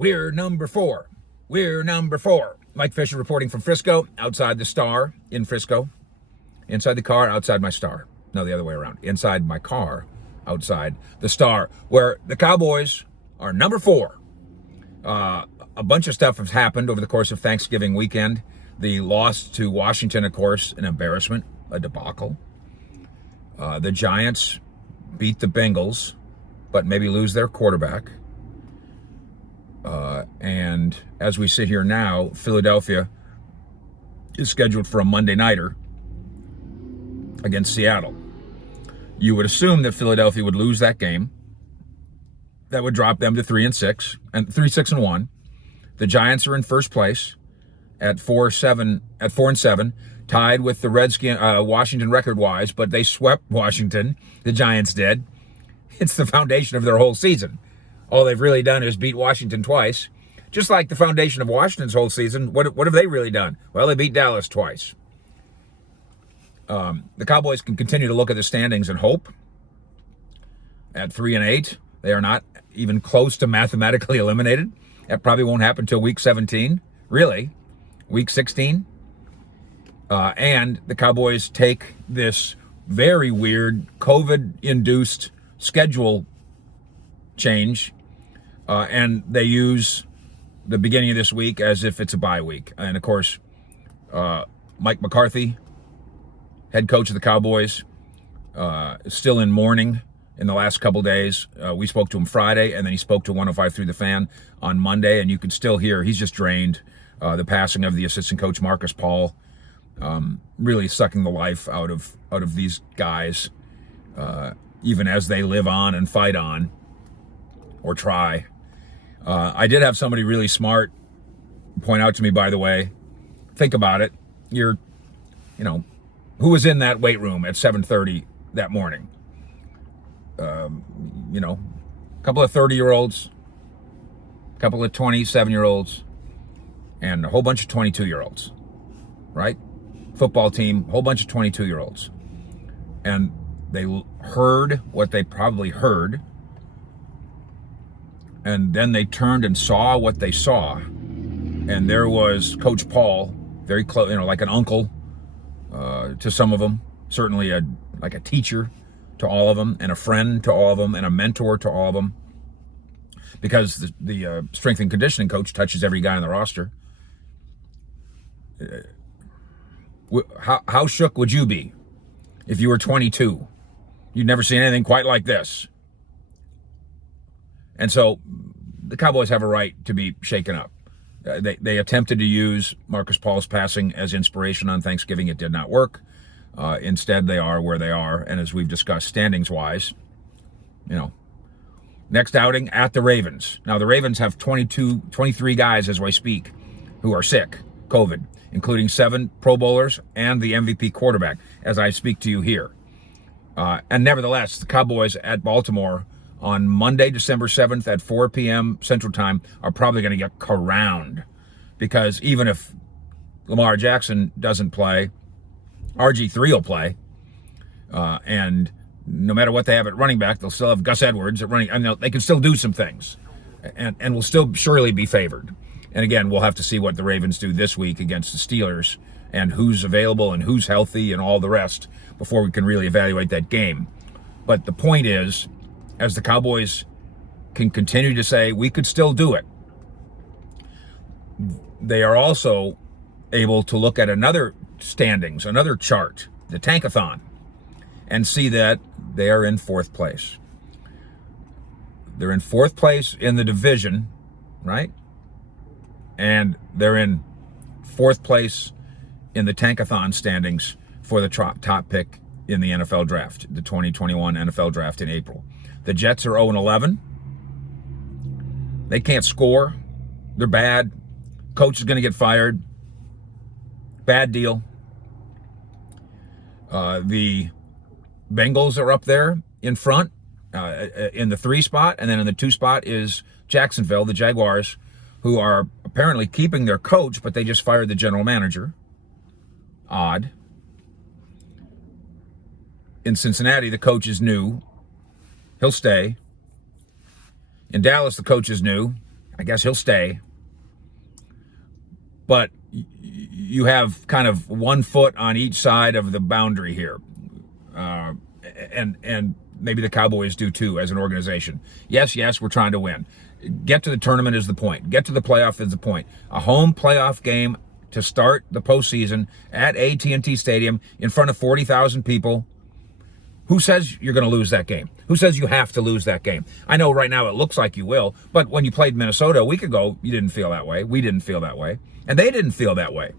We're number 4. We're number 4. Mike Fisher reporting from Frisco, outside the Star in Frisco. Inside the car, outside my Star. No, the other way around. Inside my car, outside the Star, where the Cowboys are number 4. A bunch of stuff has happened over the course of Thanksgiving weekend. The loss to Washington, of course, an embarrassment, a debacle. The Giants beat the Bengals, but maybe lose their quarterback. And as we sit here now, Philadelphia is scheduled for a Monday nighter against Seattle. You would assume that Philadelphia would lose that game. That would drop them to 3-6 and 3-6-1. The Giants are in first place at 4-7, tied with the Washington record-wise, but they swept Washington. The Giants did. It's the foundation of their whole season. All they've really done is beat Washington twice. Just like the foundation of Washington's whole season, what have they really done? Well, they beat Dallas twice. The Cowboys can continue to look at the standings and hope. At 3-8, they are not even close to mathematically eliminated. That probably won't happen until week 17, really, week 16. And the Cowboys take this very weird COVID-induced schedule change, and they use the beginning of this week as if it's a bye week. And, of course, Mike McCarthy, head coach of the Cowboys, is still in mourning in the last couple days. We spoke to him Friday, and then he spoke to 105 Through the Fan on Monday, and you could still hear he's just drained. The passing of the assistant coach, Marcus Paul, really sucking the life out of these guys, even as they live on and fight on, or try. I did have somebody really smart point out to me, by the way, think about it. Who was in that weight room at 7:30 that morning? A couple of 30-year-olds, a couple of 27-year-olds, and a whole bunch of 22-year-olds, right? Football team, a whole bunch of 22-year-olds. And they heard what they probably heard, and then they turned and saw what they saw. And there was Coach Paul, very close, like an uncle to some of them, certainly like a teacher to all of them, and a friend to all of them, and a mentor to all of them, because the strength and conditioning coach touches every guy on the roster. How shook would you be if you were 22? You'd never seen anything quite like this. And so the Cowboys have a right to be shaken up. They attempted to use Marcus Paul's passing as inspiration on Thanksgiving. It did not work. Instead, they are where they are. And as we've discussed, standings-wise, next outing at the Ravens. Now, the Ravens have 23 guys as I speak who are sick, COVID, including 7 Pro Bowlers and the MVP quarterback as I speak to you here. And nevertheless, the Cowboys at Baltimore on Monday, December 7th at 4 p.m. Central Time are probably going to get crowned, because even if Lamar Jackson doesn't play, RG3 will play. And no matter what they have at running back, they'll still have Gus Edwards at running. They can still do some things and will still surely be favored. And again, we'll have to see what the Ravens do this week against the Steelers and who's available and who's healthy and all the rest before we can really evaluate that game. But the point is, as the Cowboys can continue to say, we could still do it, they are also able to look at another standings, another chart, the Tankathon, and see that they are in 4th place. They're in 4th place in the division, right? And they're in 4th place in the Tankathon standings for the top pick in the NFL draft, the 2021 NFL draft in April. The Jets are 0-11. They can't score. They're bad. Coach is going to get fired. Bad deal. The Bengals are up there in front in the 3 spot, and then in the 2 spot is Jacksonville, the Jaguars, who are apparently keeping their coach, but they just fired the general manager. Odd. In Cincinnati, the coach is new. He'll stay. In Dallas, the coach is new. I guess he'll stay. But you have kind of 1 foot on each side of the boundary here. And maybe the Cowboys do too as an organization. Yes, we're trying to win. Get to the tournament is the point. Get to the playoff is the point. A home playoff game to start the postseason at AT&T Stadium in front of 40,000 people. Who says you're going to lose that game? Who says you have to lose that game? I know right now it looks like you will, but when you played Minnesota a week ago, you didn't feel that way. We didn't feel that way. And they didn't feel that way.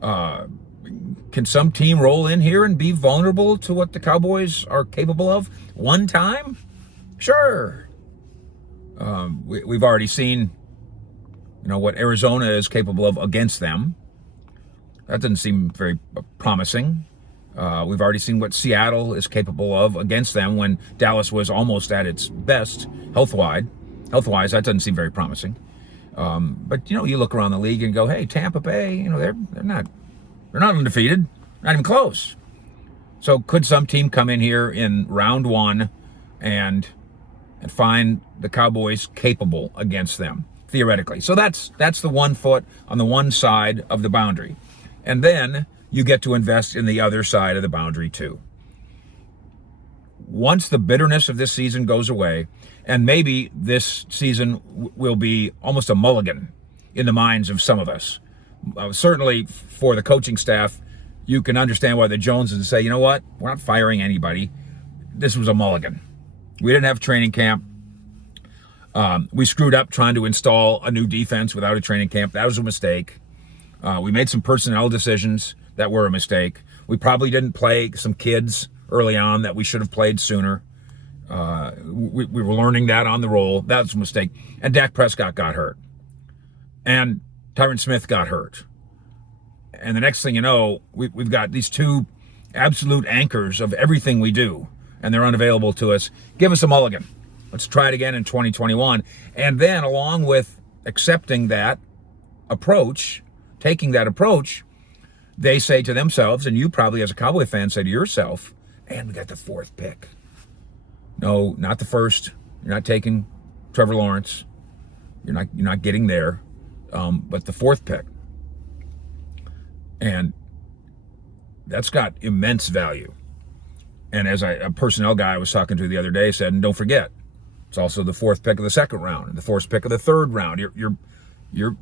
Can some team roll in here and be vulnerable to what the Cowboys are capable of one time? Sure. We've already seen, what Arizona is capable of against them. That doesn't seem very promising. We've already seen what Seattle is capable of against them when Dallas was almost at its best health-wise. That doesn't seem very promising. But you look around the league and go, hey, Tampa Bay, they're not undefeated, not even close. So could some team come in here in round one and find the Cowboys capable against them, theoretically? So that's the 1 foot on the one side of the boundary. And then you get to invest in the other side of the boundary too. Once the bitterness of this season goes away, and maybe this season will be almost a mulligan in the minds of some of us. Certainly for the coaching staff, you can understand why the Joneses say, you know what, we're not firing anybody. This was a mulligan. We didn't have training camp. We screwed up trying to install a new defense without a training camp. That was a mistake. We made some personnel decisions that were a mistake. We probably didn't play some kids early on that we should have played sooner. We were learning that on the roll. That was a mistake. And Dak Prescott got hurt. And Tyron Smith got hurt. And the next thing you know, we've got these two absolute anchors of everything we do, and they're unavailable to us. Give us a mulligan. Let's try it again in 2021. And then along with accepting that approach, taking that approach, they say to themselves, and you probably as a Cowboy fan say to yourself, and we got the 4th pick. No, not the first. You're not taking Trevor Lawrence. You're not getting there. But the 4th pick. And that's got immense value. And as a personnel guy I was talking to the other day said, and don't forget, it's also the 4th pick of the 2nd round, and the 4th pick of the 3rd round. You're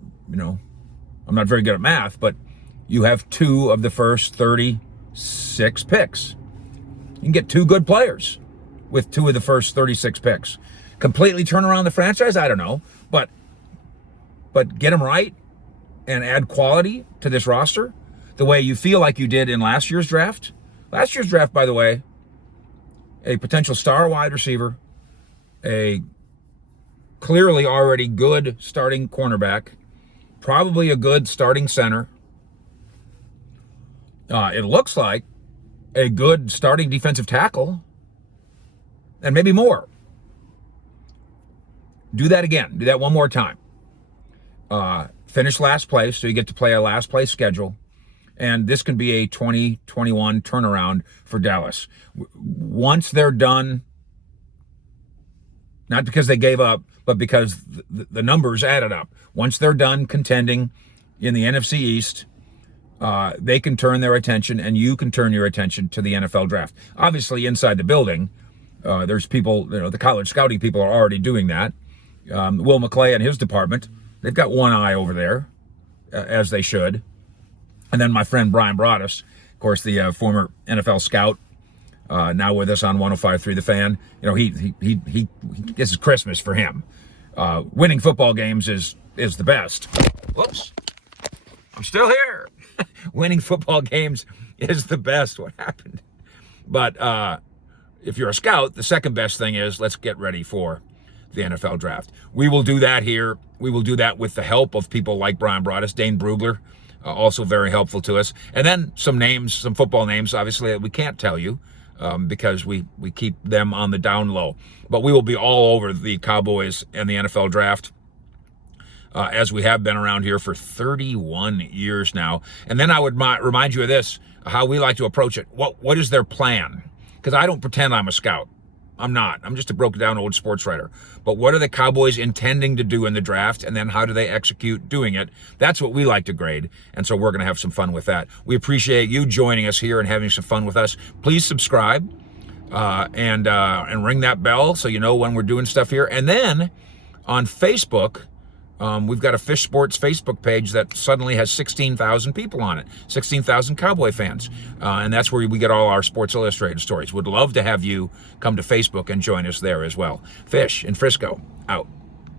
I'm not very good at math, but you have 2 of the first 36 picks. You can get 2 good players with 2 of the first 36 picks. Completely turn around the franchise? I don't know. But get them right and add quality to this roster the way you feel like you did in last year's draft. Last year's draft, by the way, a potential star wide receiver, a clearly already good starting cornerback, probably a good starting center. It looks like a good starting defensive tackle, and maybe more. Do that again. Do that one more time. Finish last place, so you get to play a last place schedule. And this can be a 2021 turnaround for Dallas. Once they're done, not because they gave up, but because the numbers added up. Once they're done contending in the NFC East, they can turn their attention, and you can turn your attention to the NFL draft. Obviously, inside the building, there's people, the college scouting people are already doing that. Will McClay and his department, they've got one eye over there, as they should. And then my friend Brian Broaddus, of course, the former NFL scout, now with us on 105.3 The Fan. He this is Christmas for him. Winning football games is the best. Whoops, I'm still here. Winning football games is the best. What happened? But if you're a scout, the second best thing is let's get ready for the NFL draft. We will do that here. We will do that with the help of people like Brian Broaddus, Dane Brugler, also very helpful to us. And then some names, some football names, obviously, that we can't tell you because we keep them on the down low. But we will be all over the Cowboys and the NFL draft as we have been around here for 31 years now. And then I would remind you of this, how we like to approach it. What is their plan? Because I don't pretend I'm a scout. I'm not. I'm just a broken down old sports writer. But what are the Cowboys intending to do in the draft? And then how do they execute doing it? That's what we like to grade. And so we're going to have some fun with that. We appreciate you joining us here and having some fun with us. Please subscribe and ring that bell so you know when we're doing stuff here. And then on Facebook, we've got a Fish Sports Facebook page that suddenly has 16,000 people on it, 16,000 Cowboy fans. And that's where we get all our Sports Illustrated stories. Would love to have you come to Facebook and join us there as well. Fish in Frisco, out.